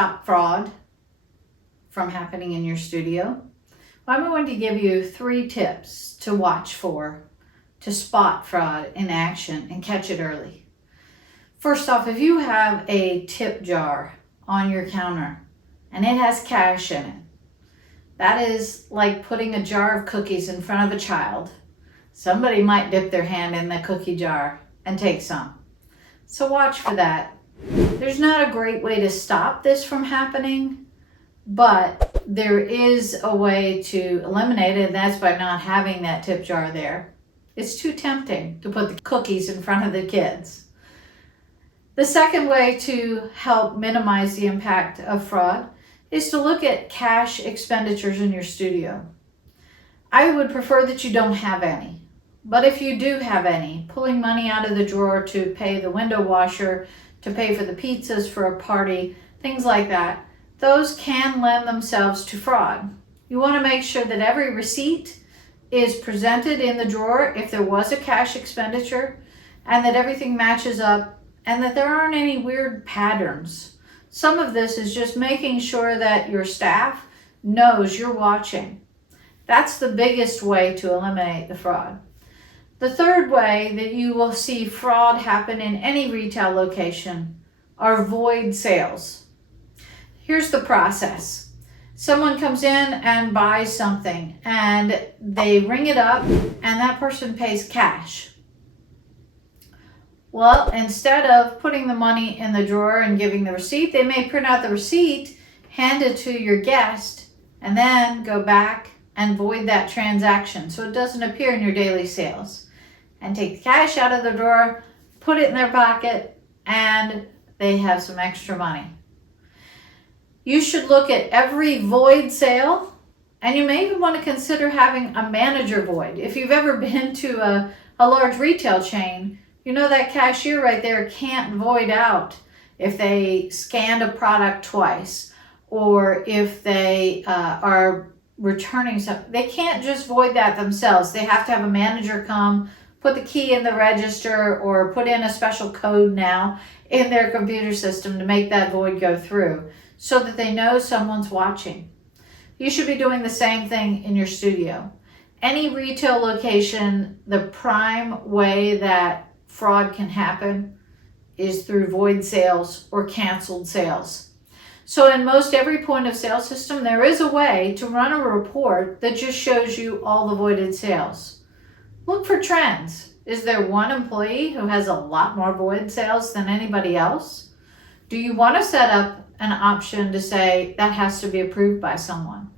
stop fraud from happening in your studio? Well, I'm going to give you 3 tips to watch for to spot fraud in action and catch it early. First off, if you have a tip jar on your counter and it has cash in it, that is like putting a jar of cookies in front of a child. Somebody might dip their hand in the cookie jar and take some. So watch for that. There's not a great way to stop this from happening, but there is a way to eliminate it, and that's by not having that tip jar there. It's too tempting to put the cookies in front of the kids. The second way to help minimize the impact of fraud is to look at cash expenditures in your studio. I would prefer that you don't have any, but if you do have any, pulling money out of the drawer to pay the window washer, to pay for the pizzas for a party, things like that, those can lend themselves to fraud. You want to make sure that every receipt is presented in the drawer if there was a cash expenditure, and that everything matches up, and that there aren't any weird patterns. Some of this is just making sure that your staff knows you're watching. That's the biggest way to eliminate the fraud. The third way that you will see fraud happen in any retail location are void sales. Here's the process. Someone comes in and buys something and they ring it up and that person pays cash. Well, instead of putting the money in the drawer and giving the receipt, they may print out the receipt, hand it to your guest, and then go back and void that transaction so it doesn't appear in your daily sales. And take the cash out of the drawer, put it in their pocket, and they have some extra money. You should look at every void sale, and you may even want to consider having a manager void. If you've ever been to a large retail chain, you know that cashier right there can't void out if they scanned a product twice, or if they are returning something. They can't just void that themselves. They have to have a manager come, put the key in the register, or put in a special code now in their computer system to make that void go through, so that they know someone's watching. You should be doing the same thing in your studio. Any retail location, the prime way that fraud can happen is through void sales or canceled sales. So in most every point of sale system, there is a way to run a report that just shows you all the voided sales. Look for trends. Is there one employee who has a lot more void sales than anybody else? Do you want to set up an option to say that has to be approved by someone?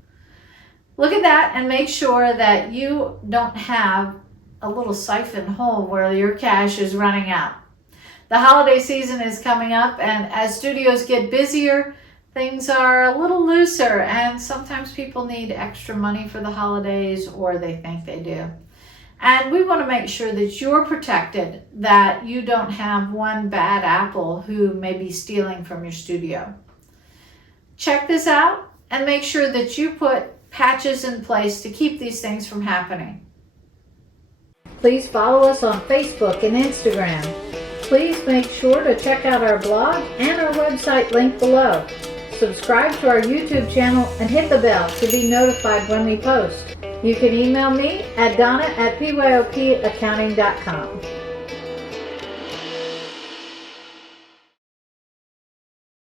Look at that and make sure that you don't have a little siphon hole where your cash is running out. The holiday season is coming up, and as studios get busier, things are a little looser, and sometimes people need extra money for the holidays, or they think they do. And we want to make sure that you're protected, that you don't have one bad apple who may be stealing from your studio. Check this out and make sure that you put patches in place to keep these things from happening. Please follow us on Facebook and Instagram. Please make sure to check out our blog and our website linked below. Subscribe to our YouTube channel and hit the bell to be notified when we post. You can email me at donna@pyopaccounting.com.